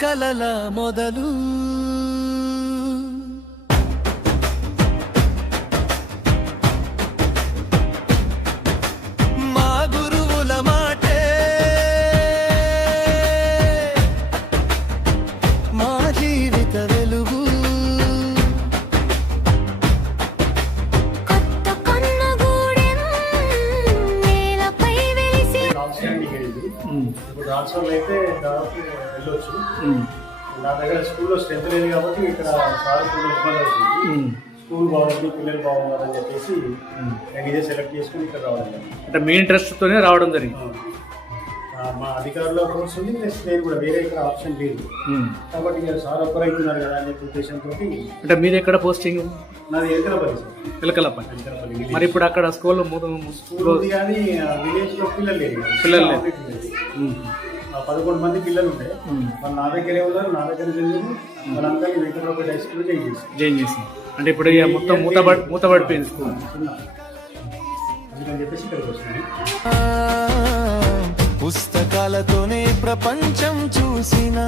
కలల మొదలు మా గురువుల మాటే మా జీవిత వెలుగు ఇప్పుడు ట్రాన్స్ఫర్లు అయితే దాదాపు వెళ్ళొచ్చు. నా దగ్గర స్కూల్లో స్ట్రెంత్ లేదు కాబట్టి ఇక్కడ సార్ కొంచెం ఇబ్బంది అవుతుంది. స్కూల్ బాగుంది, పిల్లలు బాగున్నారని చెప్పేసి నేను ఇదే సెలెక్ట్ చేసుకుని ఇక్కడ రావడం. అంటే మీ ఇంట్రెస్ట్తోనే రావడం జరిగింది. మా అధికారుల కోర్స్ ఉంది, ప్లస్ నేను కూడా వేరే ఇక్కడ ఆప్షన్ లేదు కాబట్టి ఇక సార్ ఒక్కరు అవుతున్నారు కదా అనే ఉద్దేశంతో. అంటే మీది ఎక్కడ పోస్టింగ్? నాది ఎలకలపల్లి సార్. ఎలకలపల్లి. మరి ఇప్పుడు అక్కడ స్కూల్ స్కూల్ ఉంది కానీ విలేజ్ లో పిల్లలు లేదు. 11 మంది పిల్లలు ఉంటాయి. వాళ్ళు నా దగ్గరే ఉన్నారు, నా దగ్గర చదివారు. వాళ్ళందరినీ వెంకటరావు హై స్కూల్ జాయిన్ చేసి అంటే ఇప్పుడు మొత్తం మూతపడిపోయింది స్కూల్. అందుకని చెప్పేసి ఇక్కడికి వచ్చినాను. పుస్తకాలతోనే ప్రపంచం చూసినా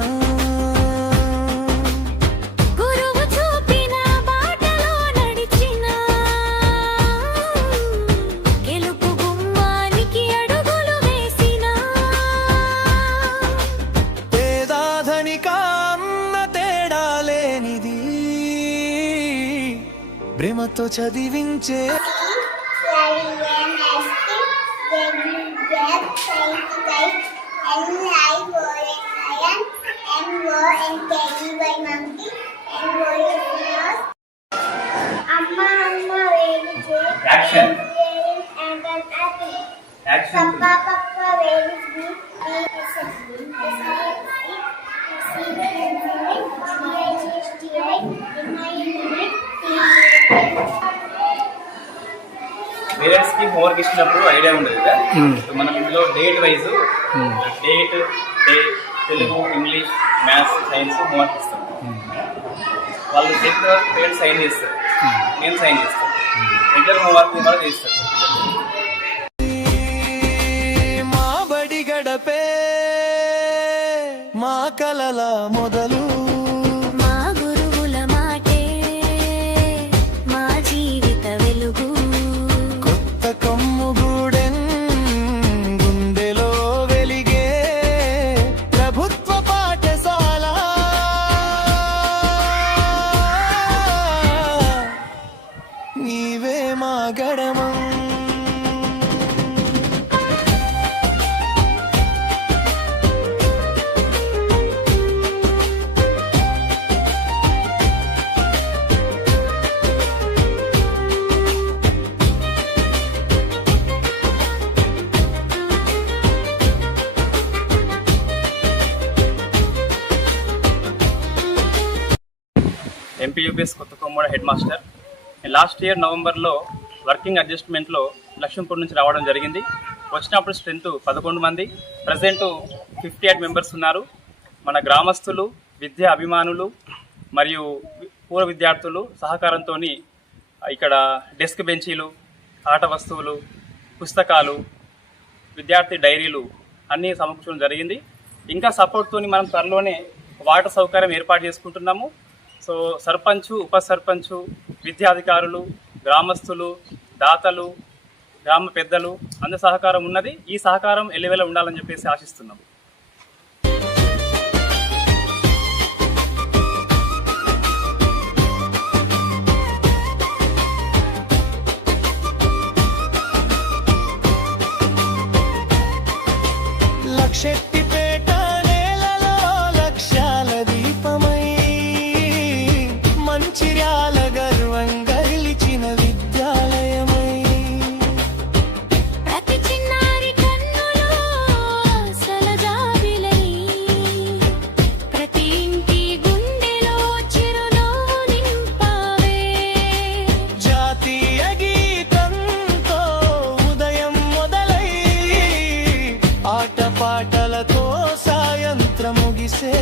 ప్రేమతో చదివించే పేరెంట్స్ కి హోంవర్క్ ఇచ్చినప్పుడు ఐడియా ఉండదు కదా. మనం ఇందులో date wise date, day, Telugu, English, maths, science homework ఇస్తాం. వాళ్ళు చేసిన వరకు పేరెంట్స్ సైన్ చేస్తారు, నేను సైన్ చేస్తాను. రెగ్యులర్ హోంవర్క్ కూడా చేస్తారు. మా బడి గడపే మా కలల మొదలు MPUPS Kothakommada head master. Last year నవంబర్లో వర్కింగ్ అడ్జస్ట్మెంట్లో లక్ష్మీపూర్ నుంచి రావడం జరిగింది. వచ్చినప్పుడు స్ట్రెంత్ 11 మంది, ప్రజెంట్ 58 మెంబర్స్ ఉన్నారు. మన గ్రామస్తులు, విద్యా అభిమానులు మరియు పూర్వ విద్యార్థులు సహకారంతో ఇక్కడ డెస్క్ బెంచీలు, ఆట వస్తువులు, పుస్తకాలు, విద్యార్థి డైరీలు అన్నీ సమకూర్చడం జరిగింది. ఇంకా సపోర్ట్తో మనం త్వరలోనే వాటర్ సౌకర్యం ఏర్పాటు చేసుకుంటున్నాము. సో సర్పంచు, ఉప సర్పంచు, విద్యాధికారులు, గ్రామస్తులు, దాతలు, గ్రామ పెద్దలు అందరి సహకారం ఉన్నది. ఈ సహకారం ఎల్లివేళ ఉండాలని చెప్పేసి ఆశిస్తున్నాం. లక్షెట్టిపేట నేలలో లక్ష్యాల దీపమై మంచిర్యాల గర్వంగా నిలిచిన విద్యాలయమై ప్రతి చిన్నారి కన్నులో సలజాబిలై ప్రతి ఇంటి గుండెలో చిరునవ్వు నింపావే. జాతీయ గీతంతో ఉదయం మొదలై ఆటపాటలతో సాయంత్రం ముగిసే